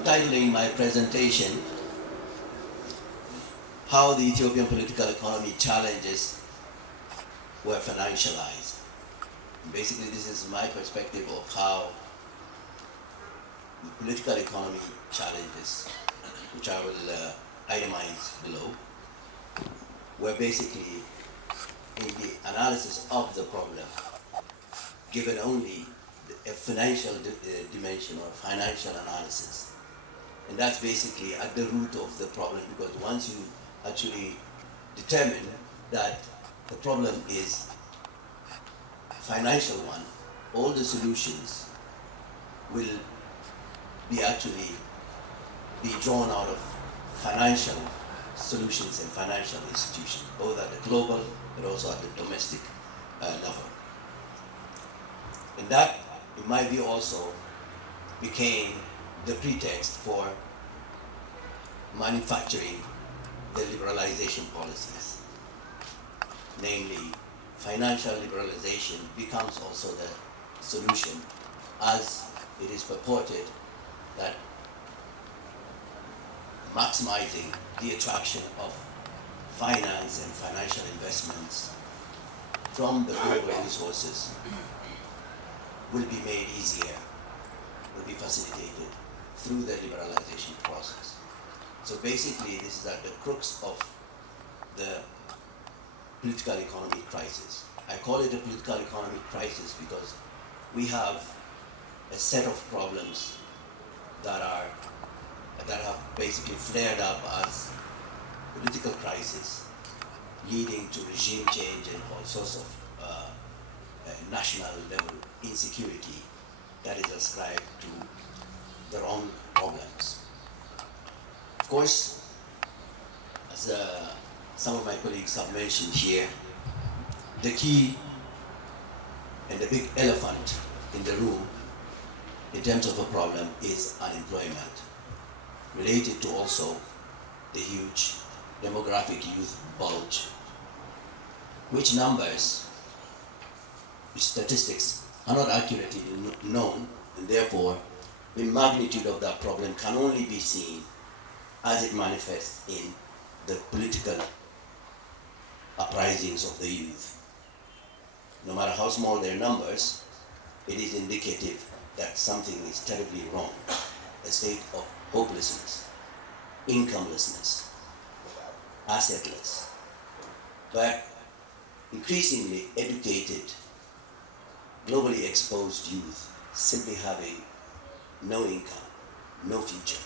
I'm titling my presentation, How the Ethiopian Political Economy Challenges Were Financialized. Basically, this is my perspective of how the political economy challenges, which I will itemize below, were basically in the analysis of the problem, given only a financial dimension or financial analysis. And that's basically at the root of the problem, because once you actually determine that the problem is a financial one, all the solutions will be actually be drawn out of financial solutions and financial institutions, both at the global but also at the domestic level. And that, in my view, also became the pretext for manufacturing the liberalization policies. Namely, financial liberalization becomes also the solution, as it is purported that maximizing the attraction of finance and financial investments from the global resources will be made easier, will be facilitated through the liberalization process. So basically, this is at the crux of the political economy crisis. I call it a political economy crisis because we have a set of problems that have basically flared up as political crisis, leading to regime change and all sorts of national level insecurity that is ascribed to the wrong problems. Of course, as some of my colleagues have mentioned here, the key and the big elephant in the room in terms of a problem is unemployment, related to also the huge demographic youth bulge, which numbers, which statistics are not accurately known, and therefore the magnitude of that problem can only be seen as it manifests in the political uprisings of the youth. No matter how small their numbers, it is indicative that something is terribly wrong, a state of hopelessness, incomelessness, assetless, but increasingly educated, globally exposed youth simply having no income, no future.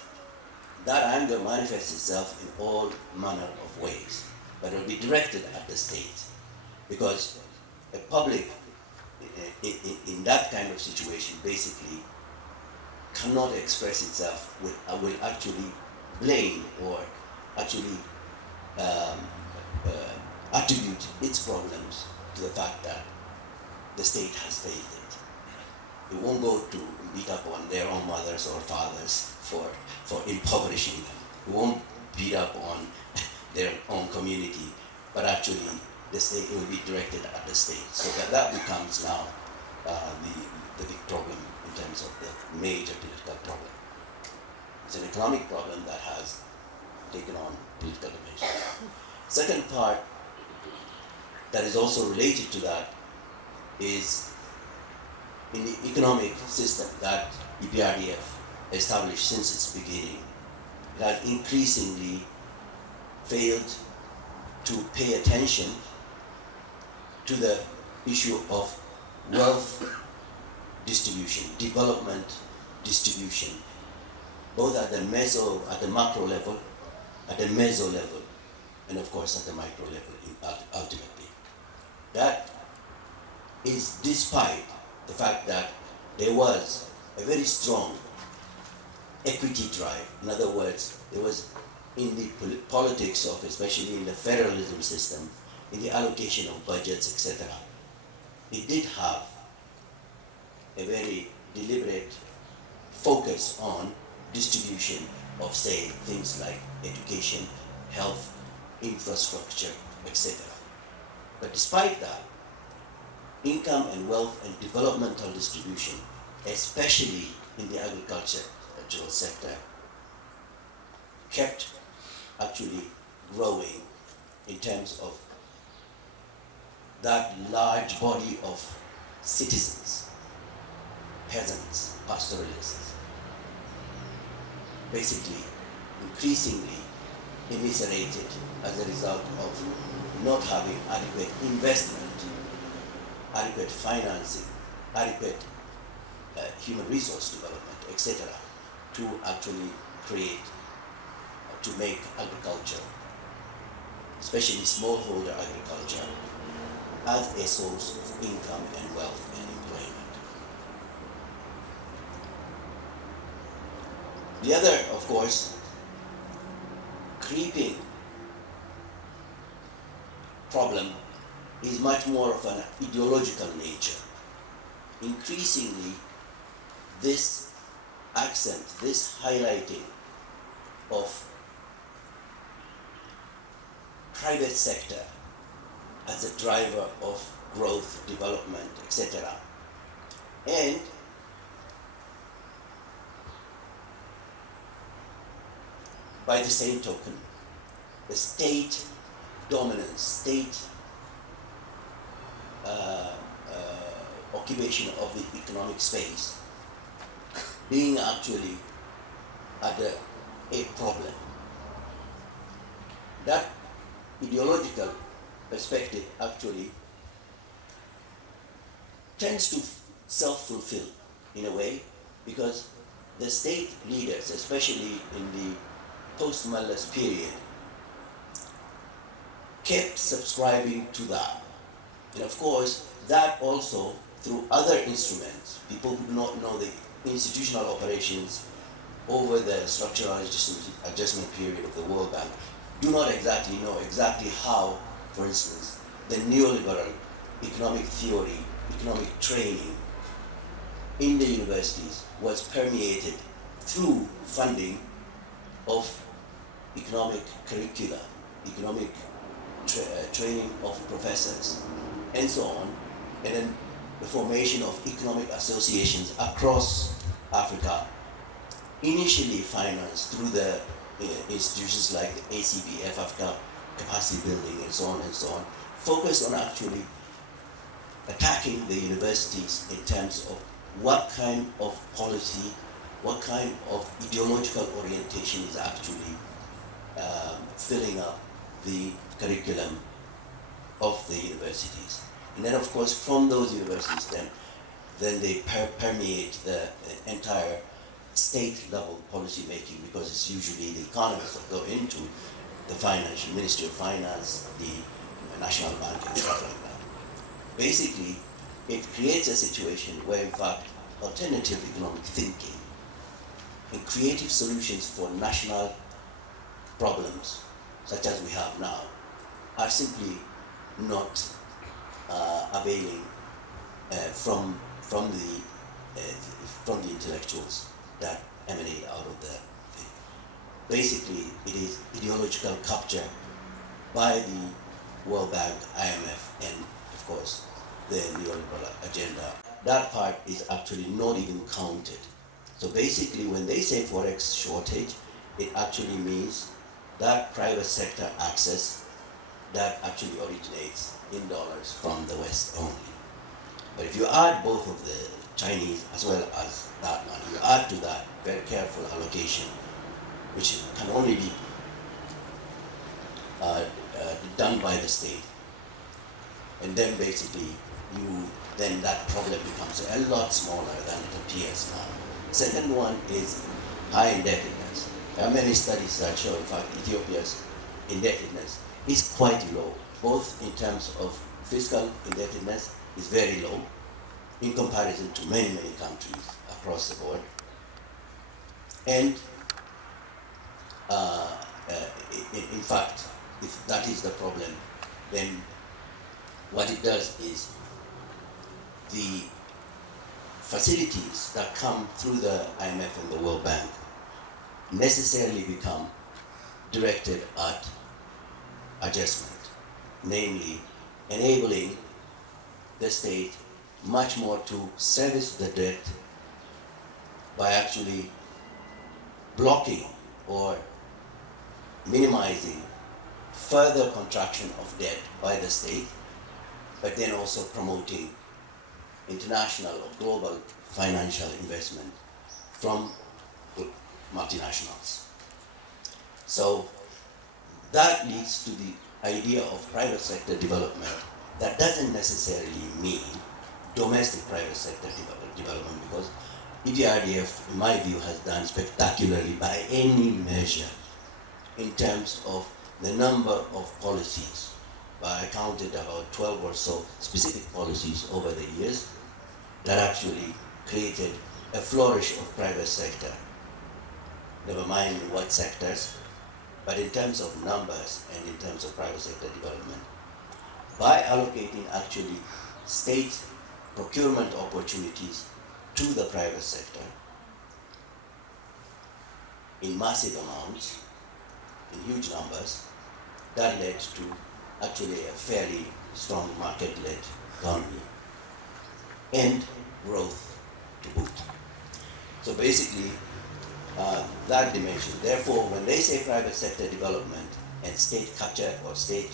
That anger manifests itself in all manner of ways, but it will be directed at the state, because a public in that kind of situation basically cannot express itself will actually blame or actually attribute its problems to the fact that the state has failed it. It won't go to beat up on their own mothers or fathers for impoverishing them. It won't beat up on their own community, but actually the state will be directed at the state. So that becomes now the big problem in terms of the major political problem. It's an economic problem that has taken on political dimension. Second part that is also related to that is in the economic system that EPRDF established since its beginning. It has increasingly failed to pay attention to the issue of wealth distribution, development distribution, both at the macro level, at the meso level, and of course at the micro level ultimately. That is despite the fact that there was a very strong equity drive. In other words, there was in the politics of, especially in the federalism system, in the allocation of budgets, etc., it did have a very deliberate focus on distribution of, say, things like education, health, infrastructure, etc. But despite that, income and wealth and developmental distribution, especially in the agricultural sector, kept actually growing in terms of that large body of citizens, peasants, pastoralists, basically increasingly eviscerated as a result of not having adequate investment, adequate financing, adequate human resource development, etc., to actually create, to make agriculture, especially smallholder agriculture, as a source of income and wealth and employment. The other, of course, creeping problem is much more of an ideological nature. Increasingly, this accent, this highlighting of private sector as a driver of growth, development, etc. And by the same token, the state dominance, state occupation of the economic space being actually a problem. That ideological perspective actually tends to self-fulfill in a way, because the state leaders, especially in the post-Mallas period, kept subscribing to that. And of course, that also through other instruments, people who do not know the institutional operations over the structural adjustment period of the World Bank do not exactly know exactly how, for instance, the neoliberal economic theory, economic training in the universities was permeated through funding of economic curricula, economic training of professors, and so on, and then the formation of economic associations across Africa, initially financed through the institutions like the ACBF, Africa Capacity Building, and so on, focused on actually attacking the universities in terms of what kind of policy, what kind of ideological orientation is actually filling up the curriculum of the universities. And then, of course, from those universities, then they permeate the entire state-level policy making, because it's usually the economists that go into the financial Ministry of Finance, the National Bank, and stuff like that. Basically, it creates a situation where, in fact, alternative economic thinking and creative solutions for national problems, such as we have now, are simply not availing from the intellectuals that emanate out of the thing. Basically, it is ideological capture by the World Bank, IMF, and of course the neoliberal agenda. That part is actually not even counted. So basically, when they say forex shortage, it actually means that private sector access that actually originates in dollars from the West only. But if you add both of the Chinese as well as that money, you add to that very careful allocation, which can only be done by the state. And then basically, then that problem becomes a lot smaller than it appears now. Second one is high indebtedness. There are many studies that show, in fact, Ethiopia's indebtedness is quite low, both in terms of fiscal indebtedness is very low in comparison to many, many countries across the board. And in fact, if that is the problem, then what it does is the facilities that come through the IMF and the World Bank necessarily become directed at adjustment, namely enabling the state much more to service the debt by actually blocking or minimizing further contraction of debt by the state, but then also promoting international or global financial investment from multinationals. So that leads to the idea of private sector development. That doesn't necessarily mean domestic private sector development, because EDRDF, in my view, has done spectacularly by any measure in terms of the number of policies. I counted about 12 or so specific policies over the years that actually created a flourish of private sector. Never mind in what sectors, but in terms of numbers and in terms of private sector development. By allocating actually state procurement opportunities to the private sector in massive amounts, in huge numbers, that led to actually a fairly strong market-led economy and growth to boot. So basically, that dimension. Therefore, when they say private sector development and state capture or state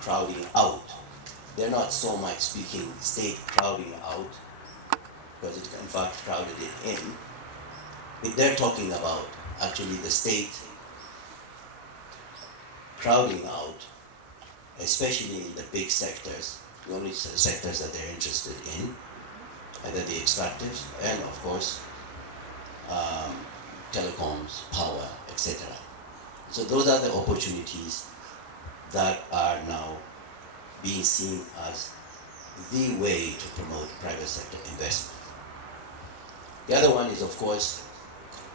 crowding out, they're not so much speaking state crowding out, because it in fact crowded it in. They're talking about actually the state crowding out, especially in the big sectors, the only sectors that they're interested in, either the extractives and of course telecoms, power, etc. So those are the opportunities that are now being seen as the way to promote private sector investment. The other one is, of course,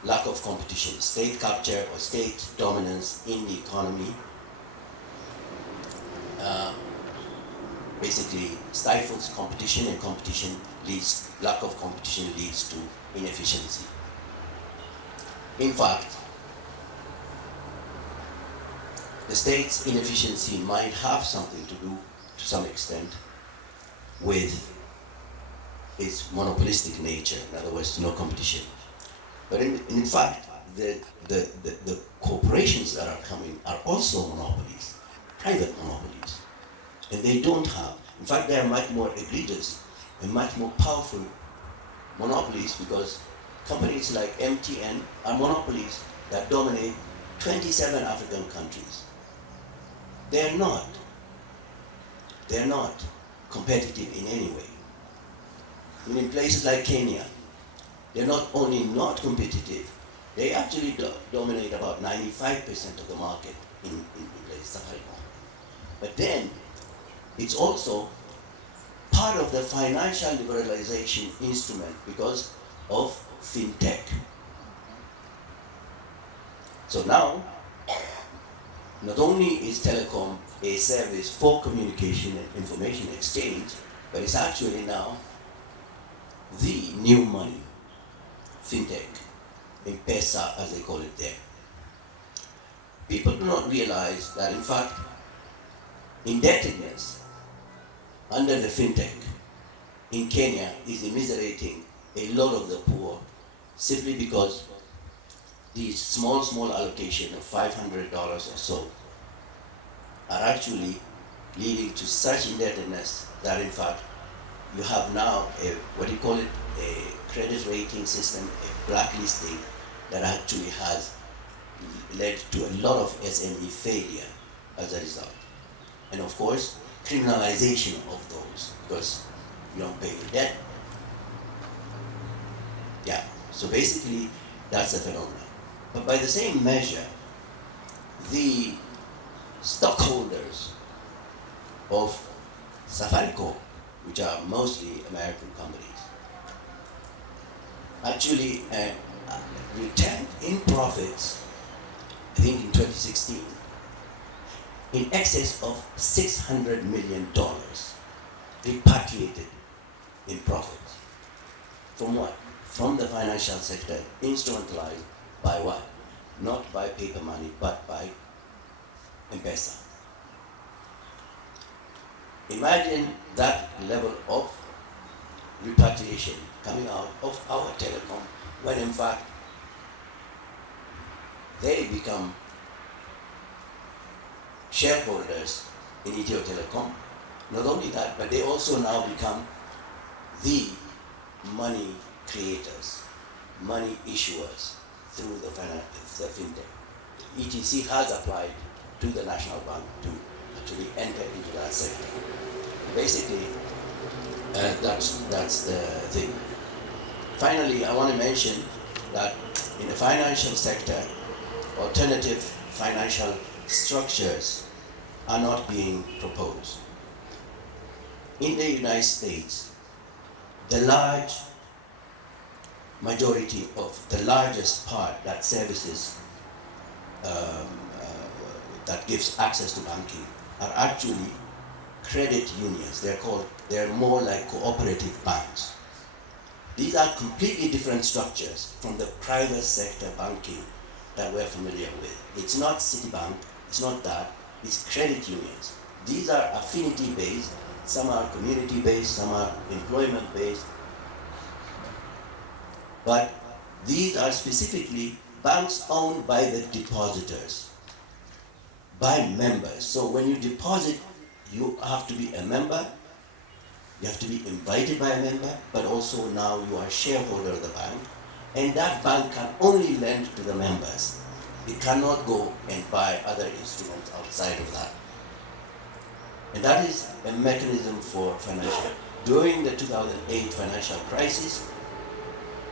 lack of competition. State capture or state dominance in the economy basically stifles competition, and lack of competition leads to inefficiency. In fact, the state's inefficiency might have something to do, to some extent, with its monopolistic nature, in other words, no competition. But in fact, the corporations that are coming are also monopolies, private monopolies. And they don't have, in fact, they are much more egregious and much more powerful monopolies, because companies like MTN are monopolies that dominate 27 African countries. They're not competitive in any way. I mean, in places like Kenya, they're not only not competitive, they actually dominate about 95% of the market in places like Safaricom. But then, it's also part of the financial liberalization instrument because of fintech. So now, not only is telecom a service for communication and information exchange, but it's actually now the new money, fintech, M-Pesa as they call it there. People do not realize that in fact, indebtedness under the fintech in Kenya is immiserating a lot of the poor, simply because these small allocation of $500 or so are actually leading to such indebtedness that in fact you have now a credit rating system, a blacklisting that actually has led to a lot of SME failure as a result. And of course, criminalization of those, because you don't pay your debt. Yeah, so basically that's a phenomenon. But by the same measure, the stockholders of Safaricom, which are mostly American companies, actually returned in profits, I think in 2016, in excess of $600 million repatriated in profits. From what? From the financial sector, instrumentalized by what? Not by paper money, but by M-Pesa. Imagine that level of repatriation coming out of our telecom, when in fact they become shareholders in Ethio Telecom. Not only that, but they also now become the money creators, money issuers through the fintech. ETC has applied to the National Bank to actually enter into that sector. Basically, that's the thing. Finally, I want to mention that in the financial sector, alternative financial structures are not being proposed. In the United States, the large majority of the largest part that services that gives access to banking are actually credit unions. They're more like cooperative banks. These are completely different structures from the private sector banking that we're familiar with. It's not Citibank, it's not that, it's credit unions. These are affinity-based, some are community-based, some are employment-based, but these are specifically banks owned by the depositors, by members. So when you deposit, you have to be a member, you have to be invited by a member, but also now you are a shareholder of the bank, and that bank can only lend to the members. It cannot go and buy other instruments outside of that. And that is a mechanism for financial. During the 2008 financial crisis,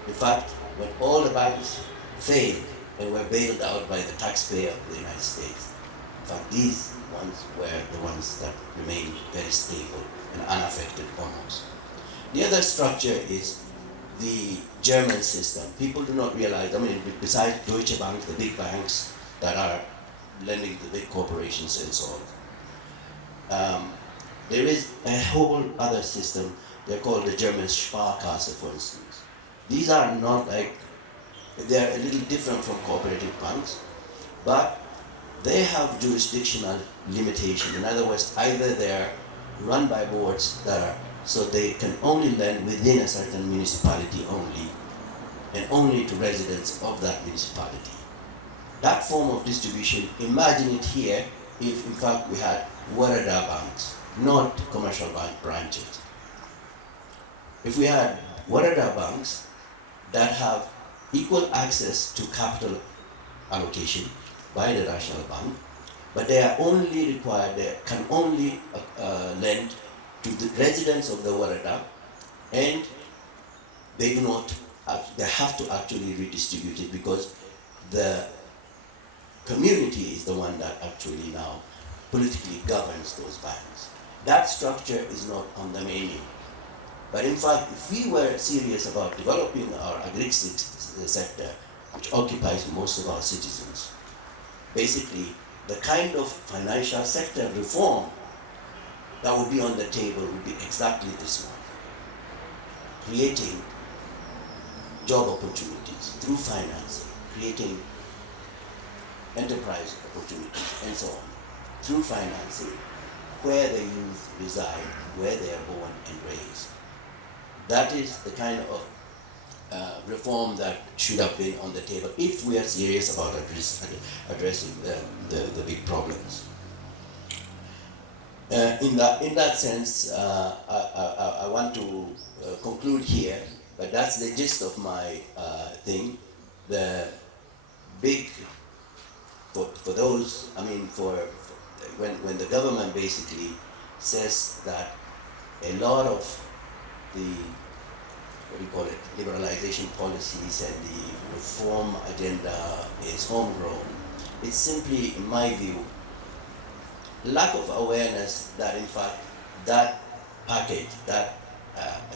in fact, when all the banks failed and were bailed out by the taxpayer of the United States, in fact, these ones were the ones that remained very stable and unaffected almost. The other structure is the German system. People do not realize, besides Deutsche Bank, the big banks that are lending to big corporations and so on, there is a whole other system. They're called the German Sparkasse, for instance. These are not like, they're a little different from cooperative banks, but they have jurisdictional limitation. In other words, either they're run by boards that are, so they can only lend within a certain municipality only, and only to residents of that municipality. That form of distribution, imagine it here if in fact we had Warada banks, not commercial bank branches. If we had Warada banks that have equal access to capital allocation by the National Bank, but they are only required, they can only lend to the residents of the Warada, and they do not, they have to actually redistribute it because the community is the one that actually now politically governs those banks. That structure is not on the menu. But in fact, if we were serious about developing our agri sector, which occupies most of our citizens, basically the kind of financial sector reform that would be on the table would be exactly this one. Creating job opportunities through financing, creating enterprise opportunities and so on, through financing, where the youth reside, where they are born and raised. That is the kind of reform that should have been on the table if we are serious about addressing the big problems. In that sense, I want to conclude here, but that's the gist of my thing. The big, for those, when the government basically says that a lot of the, liberalization policies and the reform agenda is homegrown, it's simply, in my view, lack of awareness that in fact that package, that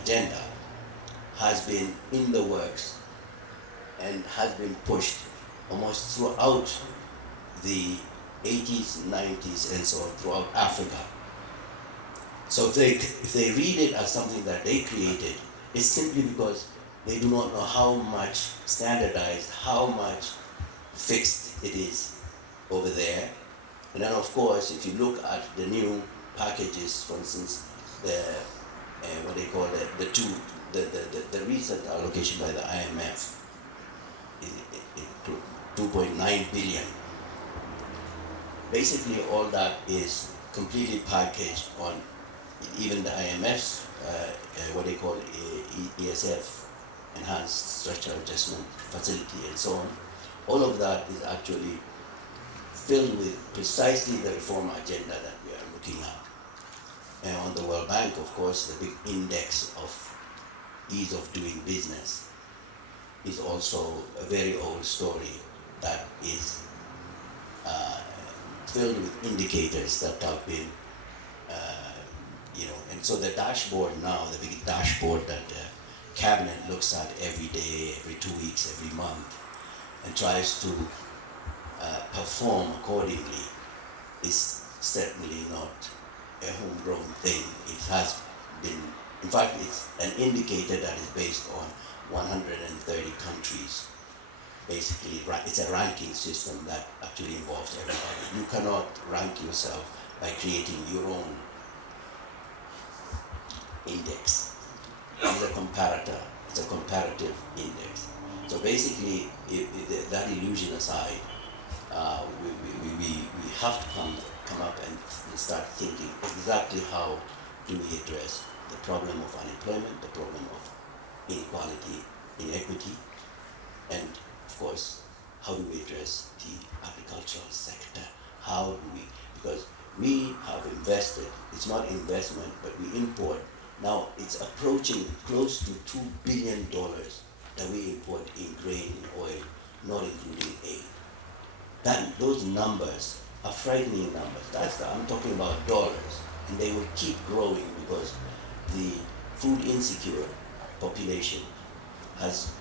agenda has been in the works and has been pushed almost throughout the 80s, 90s, and so on, throughout Africa. So if they read it as something that they created, it's simply because they do not know how much standardized, how much fixed it is over there. And then of course, if you look at the new packages, for instance, the recent allocation by the IMF, 2.9 billion. basically all that is completely packaged on even the IMF's what they call ESF, Enhanced Structural Adjustment Facility, and so on. All of that is actually filled with precisely the reform agenda that we are looking at. And on the World Bank, of course, the big index of ease of doing business is also a very old story that is filled with indicators that have been, and so the dashboard now, the big dashboard that the cabinet looks at every day, every 2 weeks, every month, and tries to perform accordingly, is certainly not a homegrown thing. It has been, in fact, it's an indicator that is based on 130 countries. Basically, it's a ranking system that actually involves everybody. You cannot rank yourself by creating your own index. It's a comparator. It's a comparative index. So basically, that illusion aside, we have to come up and start thinking exactly how do we address the problem of unemployment, the problem of inequality, inequity, and of course, how do we address the agricultural sector? How do we, because we have invested, it's not investment, but we import. Now it's approaching close to $2 billion that we import in grain and oil, not including aid. Those numbers are frightening numbers. I'm talking about dollars, and they will keep growing because the food insecure population has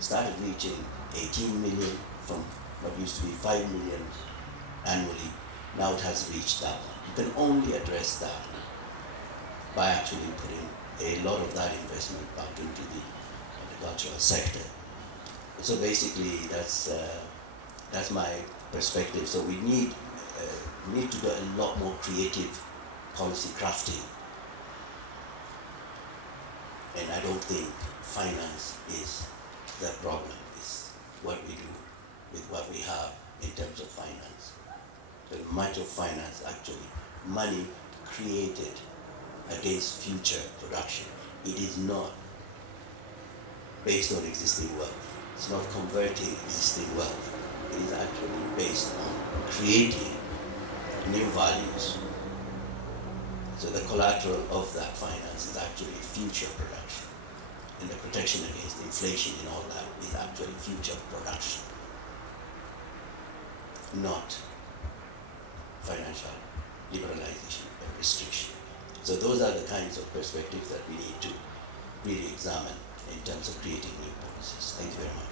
started reaching 18 million from what used to be 5 million annually. Now it has reached that one. You can only address that by actually putting a lot of that investment back into the agricultural sector. So basically, that's my perspective. So we need to do a lot more creative policy crafting, and I don't think finance is the problem. It's what we do with what we have in terms of finance. So much of finance actually money created against future production. It is not based on existing wealth. It's not converting existing wealth. It is actually based on creating new values. So the collateral of that finance is actually future production. And the protection against inflation and all that is actually future production, not financial liberalization or restriction. So those are the kinds of perspectives that we need to really examine in terms of creating new policies. Thank you very much.